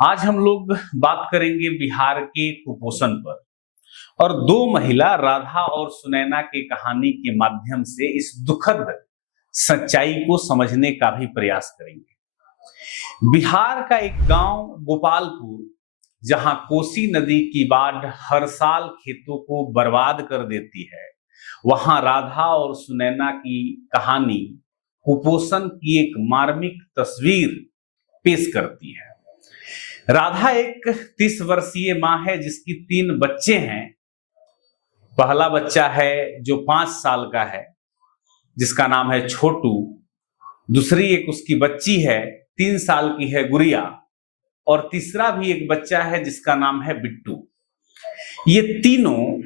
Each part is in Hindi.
आज हम लोग बात करेंगे बिहार के कुपोषण पर और दो महिला राधा और सुनैना की कहानी के माध्यम से इस दुखद सच्चाई को समझने का भी प्रयास करेंगे। बिहार का एक गांव गोपालपुर, जहां कोसी नदी की बाढ़ हर साल खेतों को बर्बाद कर देती है, वहां राधा और सुनैना की कहानी कुपोषण की एक मार्मिक तस्वीर पेश करती है। राधा एक 30 वर्षीय मां है जिसकी 3 बच्चे हैं। पहला बच्चा है जो 5 साल का है, जिसका नाम है छोटू। दूसरी एक उसकी बच्ची है 3 साल की है, गुड़िया। और तीसरा भी एक बच्चा है जिसका नाम है बिट्टू। ये तीनों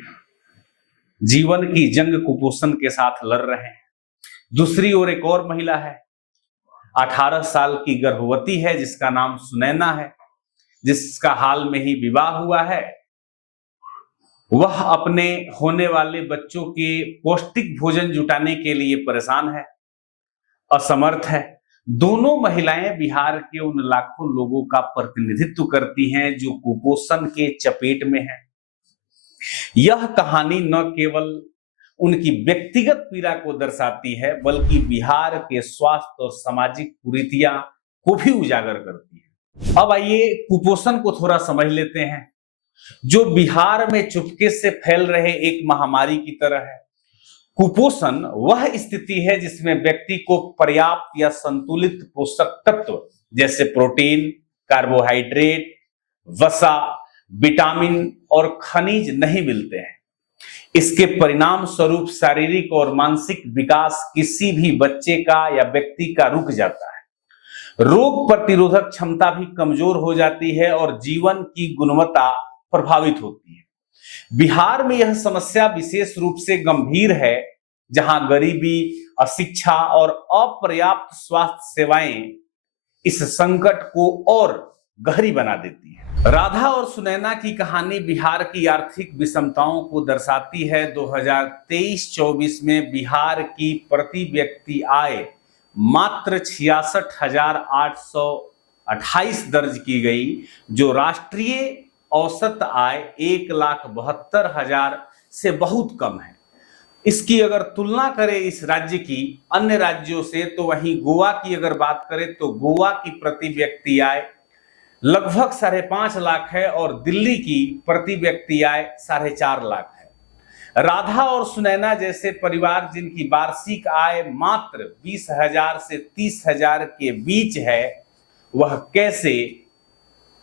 जीवन की जंग कुपोषण के साथ लड़ रहे हैं। दूसरी ओर एक और महिला है, 18 साल की गर्भवती है, जिसका नाम सुनैना है, जिसका हाल में ही विवाह हुआ है। वह अपने होने वाले बच्चों के पौष्टिक भोजन जुटाने के लिए परेशान है, असमर्थ है। दोनों महिलाएं बिहार के उन लाखों लोगों का प्रतिनिधित्व करती हैं जो कुपोषण के चपेट में हैं। यह कहानी न केवल उनकी व्यक्तिगत पीड़ा को दर्शाती है, बल्कि बिहार के स्वास्थ्य और सामाजिक कुरीतियां को भी उजागर करती है। अब आइए कुपोषण को थोड़ा समझ लेते हैं, जो बिहार में चुपके से फैल रहे एक महामारी की तरह है। कुपोषण वह स्थिति है जिसमें व्यक्ति को पर्याप्त या संतुलित पोषक तत्व जैसे प्रोटीन, कार्बोहाइड्रेट, वसा, विटामिन और खनिज नहीं मिलते हैं। इसके परिणाम स्वरूप शारीरिक और मानसिक विकास किसी भी बच्चे का या व्यक्ति का रुक जाता है। रोग प्रतिरोधक क्षमता भी कमजोर हो जाती है और जीवन की गुणवत्ता प्रभावित होती है। बिहार में यह समस्या विशेष रूप से गंभीर है, जहां गरीबी, अशिक्षा और अपर्याप्त स्वास्थ्य सेवाएं इस संकट को और गहरी बना देती है। राधा और सुनैना की कहानी बिहार की आर्थिक विषमताओं को दर्शाती है। 2023-24 में बिहार की प्रति व्यक्ति आय मात्र 66,828 दर्ज की गई, जो राष्ट्रीय औसत आय 1,72,000 से बहुत कम है। इसकी अगर तुलना करें इस राज्य की अन्य राज्यों से, तो वहीं गोवा की अगर बात करें तो गोवा की प्रति व्यक्ति आय लगभग 5.5 लाख है और दिल्ली की प्रति व्यक्ति आय 4.5 लाख है। राधा और सुनैना जैसे परिवार जिनकी वार्षिक आय मात्र 20,000 से 30,000 के बीच है, वह कैसे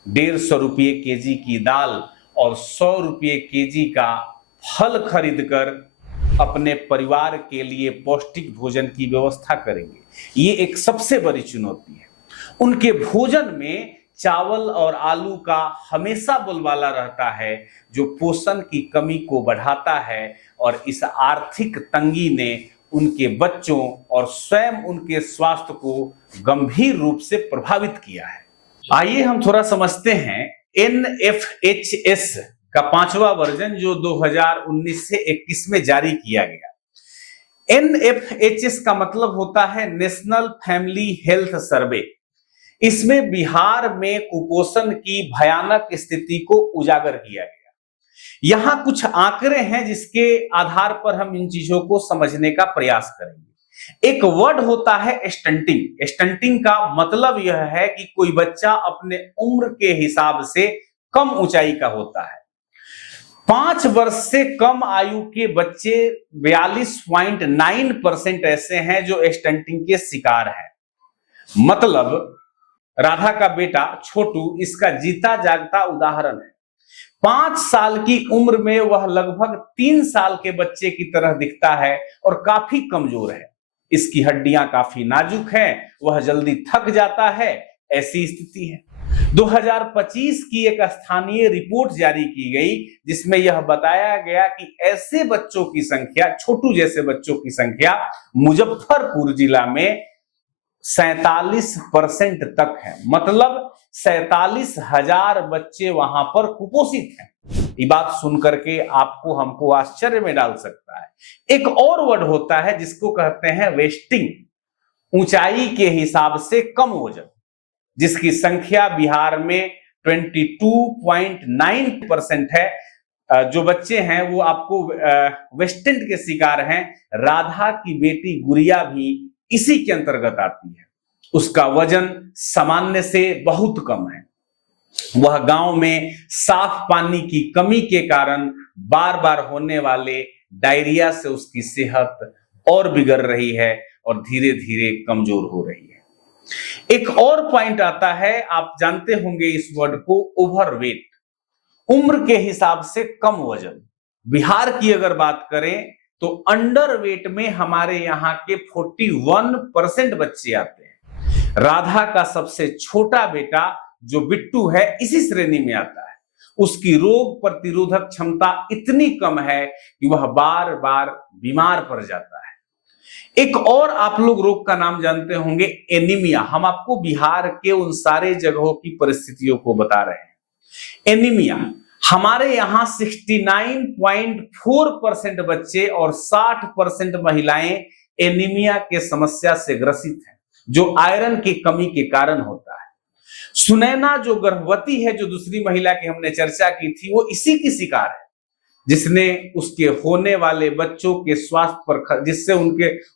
150 रुपये केजी की दाल और 100 रुपये केजी का फल खरीदकर अपने परिवार के लिए पौष्टिक भोजन की व्यवस्था करेंगे? ये एक सबसे बड़ी चुनौती है। उनके भोजन में चावल और आलू का हमेशा बोलबाला रहता है, जो पोषण की कमी को बढ़ाता है। और इस आर्थिक तंगी ने उनके बच्चों और स्वयं उनके स्वास्थ्य को गंभीर रूप से प्रभावित किया है। आइए हम थोड़ा समझते हैं NFHS का 5वां वर्जन, जो 2019 से 21 में जारी किया गया। NFHS का मतलब होता है नेशनल फैमिली हेल्थ सर्वे। इसमें बिहार में कुपोषण की भयानक स्थिति को उजागर किया गया। यहां कुछ आंकड़े हैं जिसके आधार पर हम इन चीजों को समझने का प्रयास करेंगे। एक वर्ड होता है स्टंटिंग। स्टंटिंग का मतलब यह है कि कोई बच्चा अपने उम्र के हिसाब से कम ऊंचाई का होता है। 5 वर्ष से कम आयु के बच्चे 42.9% ऐसे हैं जो स्टंटिंग के शिकार हैं। मतलब राधा का बेटा छोटू इसका जीता जागता उदाहरण है। 5 साल की उम्र में वह लगभग 3 साल के बच्चे की तरह दिखता है और काफी कमजोर है। इसकी हड्डियां काफी नाजुक हैं, वह जल्दी थक जाता है, ऐसी स्थिति है। 2025 की एक स्थानीय रिपोर्ट जारी की गई, जिसमें यह बताया गया कि ऐसे बच्चों की संख्या, छोटू जैसे बच्चों की संख्या मुजफ्फरपुर जिला में 47% तक है। मतलब 47,000 बच्चे वहां पर कुपोषित हैं। ये बात सुन करके आपको हमको आश्चर्य में डाल सकता है। एक और वर्ड होता है जिसको कहते हैं वेस्टिंग, ऊंचाई के हिसाब से कम वजन, जिसकी संख्या बिहार में 22.9% है। जो बच्चे हैं वो आपको वेस्टेंट के शिकार हैं। राधा की बेटी गुड़िया भी इसी के अंतर्गत आती है। उसका वजन सामान्य से बहुत कम है। वह गांव में साफ पानी की कमी के कारण बार बार होने वाले डायरिया से उसकी सेहत और बिगड़ रही है और धीरे धीरे कमजोर हो रही है। एक और पॉइंट आता है, आप जानते होंगे इस वर्ड को, ओवरवेट, उम्र के हिसाब से कम वजन। बिहार की अगर बात करें तो अंडरवेट में हमारे यहाँ के 41% बच्चे आते हैं। राधा का सबसे छोटा बेटा जो बिट्टू है इसी श्रेणी में आता है। उसकी रोग प्रतिरोधक क्षमता इतनी कम है कि वह बार बार बीमार पड़ जाता है। एक और आप लोग रोग का नाम जानते होंगे, एनीमिया। हम आपको बिहार के उन सारे जगहों की परिस्थितियों को बता रहे हैं। एनीमिया हमारे यहाँ 69.4% बच्चे और 60% महिलाएं एनीमिया के समस्या से ग्रसित हैं, जो आयरन की कमी के कारण होता है। सुनैना जो गर्भवती है, जो दूसरी महिला की हमने चर्चा की थी, वो इसी की शिकार है, जिसने उसके होने वाले बच्चों के स्वास्थ्य पर, जिससे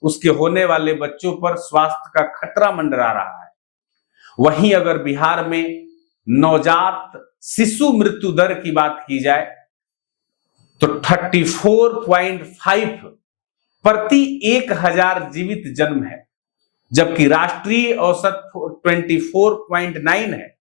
उसके होने वाले बच्चों पर स्वास्थ्य का खतरा मंडरा रहा है। वहीं अगर बिहार में नवजात शिशु मृत्यु दर की बात की जाए तो 34.5 प्रति 1000 जीवित जन्म है, जबकि राष्ट्रीय औसत 24.9 है।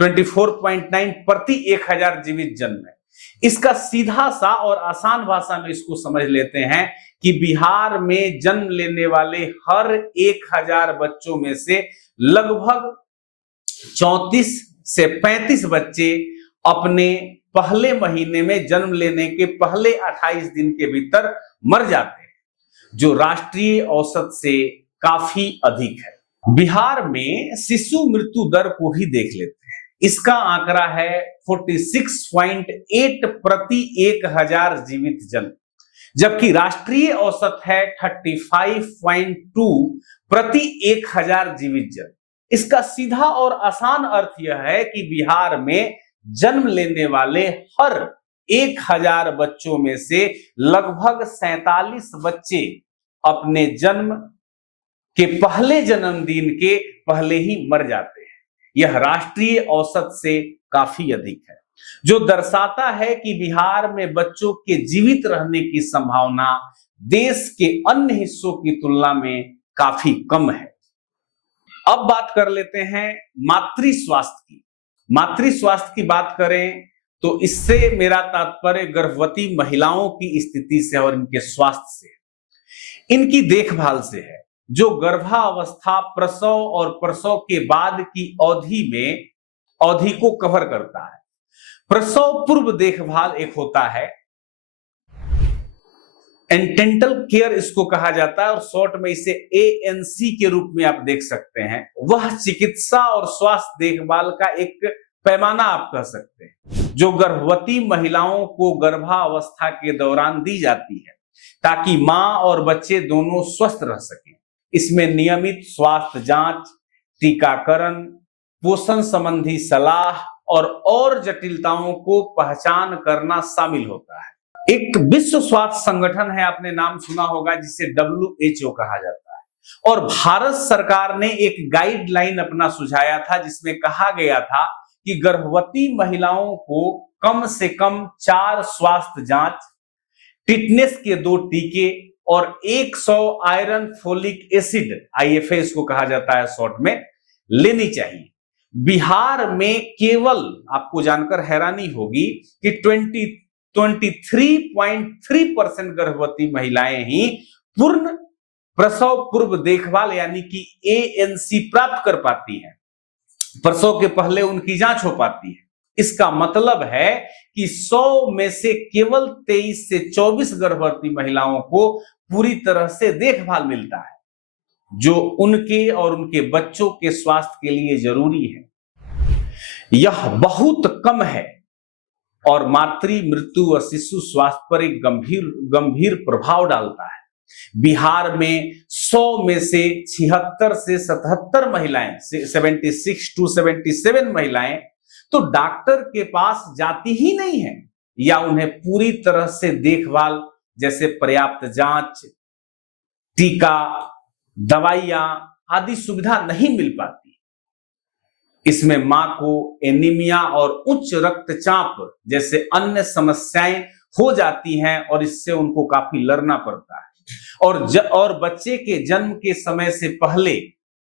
24.9 प्रति 1000 जीवित जन्म है। इसका सीधा सा और आसान भाषा में इसको समझ लेते हैं कि बिहार में जन्म लेने वाले हर 1000 बच्चों में से लगभग 34 से 35 बच्चे अपने पहले महीने में जन्म लेने के पहले 28 दिन के भीतर मर जाते हैं, जो राष्ट्रीय औसत से काफी अधिक है। बिहार में शिशु मृत्यु दर को ही देख लेते हैं। इसका आंकड़ा है 46.8 प्रति 1000 जीवित जन्म, जबकि राष्ट्रीय औसत है 35.2 प्रति 1000 जीवित जन्म। इसका सीधा और आसान अर्थ यह है कि बिहार में जन्म लेने वाले हर 1000 बच्चों में से लगभग 47 बच्चे अपने जन्म के पहले जन्मदिन के पहले ही मर जाते हैं। यह राष्ट्रीय औसत से काफी अधिक है, जो दर्शाता है कि बिहार में बच्चों के जीवित रहने की संभावना देश के अन्य हिस्सों की तुलना में काफी कम है। अब बात कर लेते हैं मातृ स्वास्थ्य की। मातृ स्वास्थ्य की बात करें तो इससे मेरा तात्पर्य गर्भवती महिलाओं की स्थिति से और इनके स्वास्थ्य से, इनकी देखभाल से है, जो गर्भावस्था, प्रसव और प्रसव के बाद की अवधि को कवर करता है। प्रसव पूर्व देखभाल एक होता है, एंटेंटल केयर इसको कहा जाता है, और शॉर्ट में इसे ANC के रूप में आप देख सकते हैं। वह चिकित्सा और स्वास्थ्य देखभाल का एक पैमाना आप कह सकते हैं, जो गर्भवती महिलाओं को गर्भावस्था के दौरान दी जाती है, ताकि मां और बच्चे दोनों स्वस्थ रह सकें। इसमें नियमित स्वास्थ्य जांच, टीकाकरण, पोषण संबंधी सलाह और जटिलताओं को पहचान करना शामिल होता है। एक विश्व स्वास्थ्य संगठन है, आपने नाम सुना होगा, जिसे WHO कहा जाता है, और भारत सरकार ने एक गाइडलाइन अपना सुझाया था, जिसमें कहा गया था कि गर्भवती महिलाओं को कम से कम 4 स्वास्थ्य जांच, टिटनेस के 2 टीके और 100 आयरन फोलिक एसिड, IFA इसको कहा जाता है शॉर्ट में, लेनी चाहिए। बिहार में केवल, आपको जानकर हैरानी होगी कि 23.3% गर्भवती महिलाएं ही पूर्ण प्रसव पूर्व देखभाल यानी कि ANC प्राप्त कर पाती हैं। प्रसव के पहले उनकी जांच हो पाती है। इसका मतलब है कि 100 में से केवल 23 से 24 गर्भवती महिलाओं को पूरी तरह से देखभाल मिलता है, जो उनके और उनके बच्चों के स्वास्थ्य के लिए जरूरी है। यह बहुत कम है और मातृ मृत्यु और शिशु स्वास्थ्य पर एक गंभीर प्रभाव डालता है। बिहार में 100 में से 76 से 77 महिलाएं, 76 to 77 महिलाएं तो डॉक्टर के पास जाती ही नहीं है या उन्हें पूरी तरह से देखभाल जैसे पर्याप्त जांच, टीका, दवाइयां आदि सुविधा नहीं मिल पाती। इसमें मां को एनीमिया और उच्च रक्तचाप जैसे अन्य समस्याएं हो जाती हैं और इससे उनको काफी लड़ना पड़ता है। और बच्चे के जन्म के समय से पहले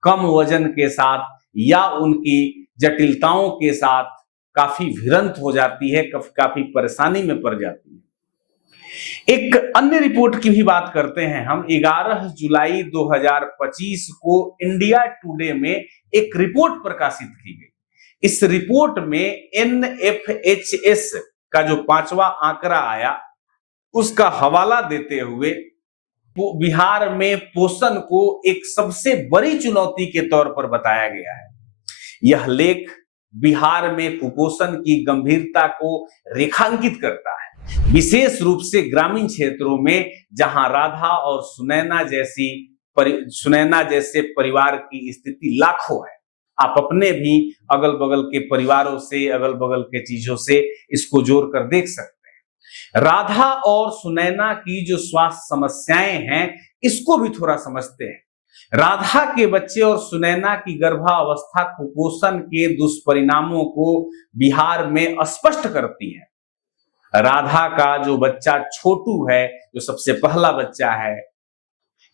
कम वजन के साथ या उनकी जटिलताओं के साथ काफी भिड़ंत हो जाती है, काफी परेशानी में पड़ जाती है। एक अन्य रिपोर्ट की भी बात करते हैं हम। 11 जुलाई 2025 को इंडिया टुडे में एक रिपोर्ट प्रकाशित की गई। इस रिपोर्ट में NFHS का जो 5वां आंकड़ा आया उसका हवाला देते हुए बिहार में पोषण को एक सबसे बड़ी चुनौती के तौर पर बताया गया है। यह लेख बिहार में कुपोषण की गंभीरता को रेखांकित करता है, विशेष रूप से ग्रामीण क्षेत्रों में जहां राधा और सुनैना जैसे परिवार की स्थिति लाखों है। आप अपने भी अगल बगल के परिवारों से, अगल बगल के चीजों से इसको जोड़कर देख सकते हैं। राधा और सुनैना की जो स्वास्थ्य समस्याएं हैं इसको भी थोड़ा समझते हैं। राधा के बच्चे और सुनैना की गर्भावस्था कुपोषण के दुष्परिणामों को बिहार में स्पष्ट करती है। राधा का जो बच्चा छोटू है, जो सबसे पहला बच्चा है,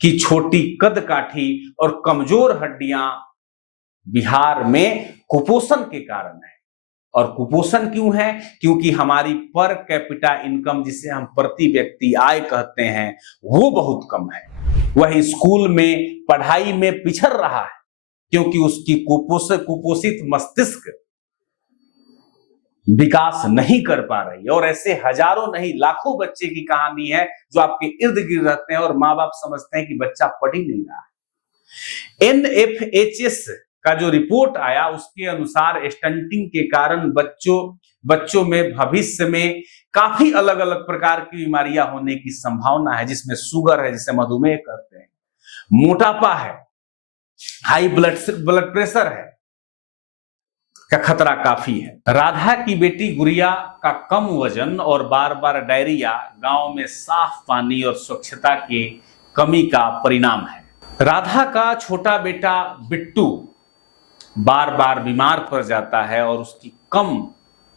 की छोटी कद काठी और कमजोर हड्डियां बिहार में कुपोषण के कारण है। और कुपोषण क्यों है? क्योंकि हमारी पर कैपिटा इनकम, जिसे हम प्रति व्यक्ति आय कहते हैं, वो बहुत कम है। वह स्कूल में पढ़ाई में पिछड़ रहा है क्योंकि उसकी कुपोषित मस्तिष्क विकास नहीं कर पा रही। और ऐसे हजारों नहीं लाखों बच्चे की कहानी है जो आपके इर्द गिर्द रहते हैं और माँ बाप समझते हैं कि बच्चा पढ़ ही नहीं रहा है। NFHS का जो रिपोर्ट आया उसके अनुसार स्टंटिंग के कारण बच्चों में भविष्य में काफी अलग अलग प्रकार की बीमारियां होने की संभावना है, जिसमें शुगर है, जिसे मधुमेह कहते हैं, मोटापा है, हाई ब्लड प्रेशर है का खतरा काफी है। राधा की बेटी गुड़िया का कम वजन और बार बार डायरिया गांव में साफ पानी और स्वच्छता के कमी का परिणाम है। राधा का छोटा बेटा बिट्टू बार बार बीमार पड़ जाता है और उसकी कम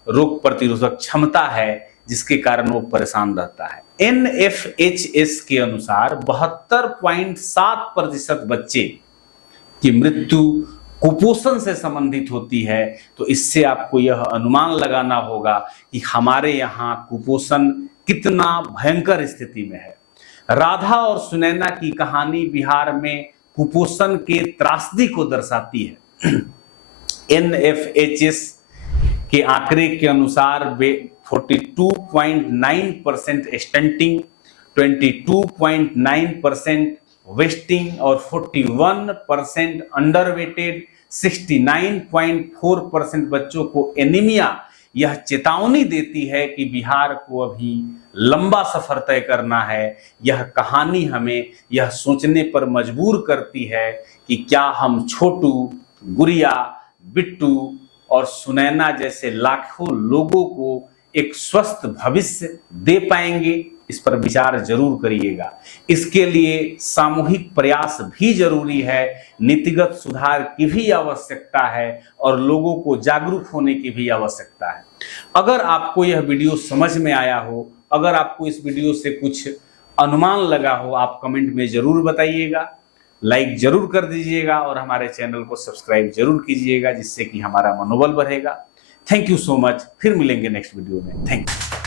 रोग प्रतिरोधक क्षमता है, जिसके कारण वो परेशान रहता है। NFHS के अनुसार 72.7% बच्चे की मृत्यु कुपोषण से संबंधित होती है। तो इससे आपको यह अनुमान लगाना होगा कि हमारे यहाँ कुपोषण कितना भयंकर स्थिति में है। राधा और सुनैना की कहानी बिहार में कुपोषण के त्रासदी को दर्शाती है। NFHS के आंकड़े के अनुसार 42.9% स्टंटिंग, 22.9% वेस्टिंग और 41% अंडरवेटेड, 69.4% बच्चों को एनीमिया। यह चेतावनी देती है कि बिहार को अभी लंबा सफर तय करना है। यह कहानी हमें यह सोचने पर मजबूर करती है कि क्या हम छोटू, गुड़िया, बिट्टू और सुनैना जैसे लाखों लोगों को एक स्वस्थ भविष्य दे पाएंगे। इस पर विचार जरूर करिएगा। इसके लिए सामूहिक प्रयास भी जरूरी है, नीतिगत सुधार की भी आवश्यकता है और लोगों को जागरूक होने की भी आवश्यकता है। अगर आपको यह वीडियो समझ में आया हो, अगर आपको इस वीडियो से कुछ अनुमान लगा हो, आप कमेंट में जरूर बताइएगा, लाइक जरूर कर दीजिएगा और हमारे चैनल को सब्सक्राइब जरूर कीजिएगा, जिससे कि हमारा मनोबल बढ़ेगा। Thank you so much. फिर मिलेंगे नेक्स्ट वीडियो में। Thank you.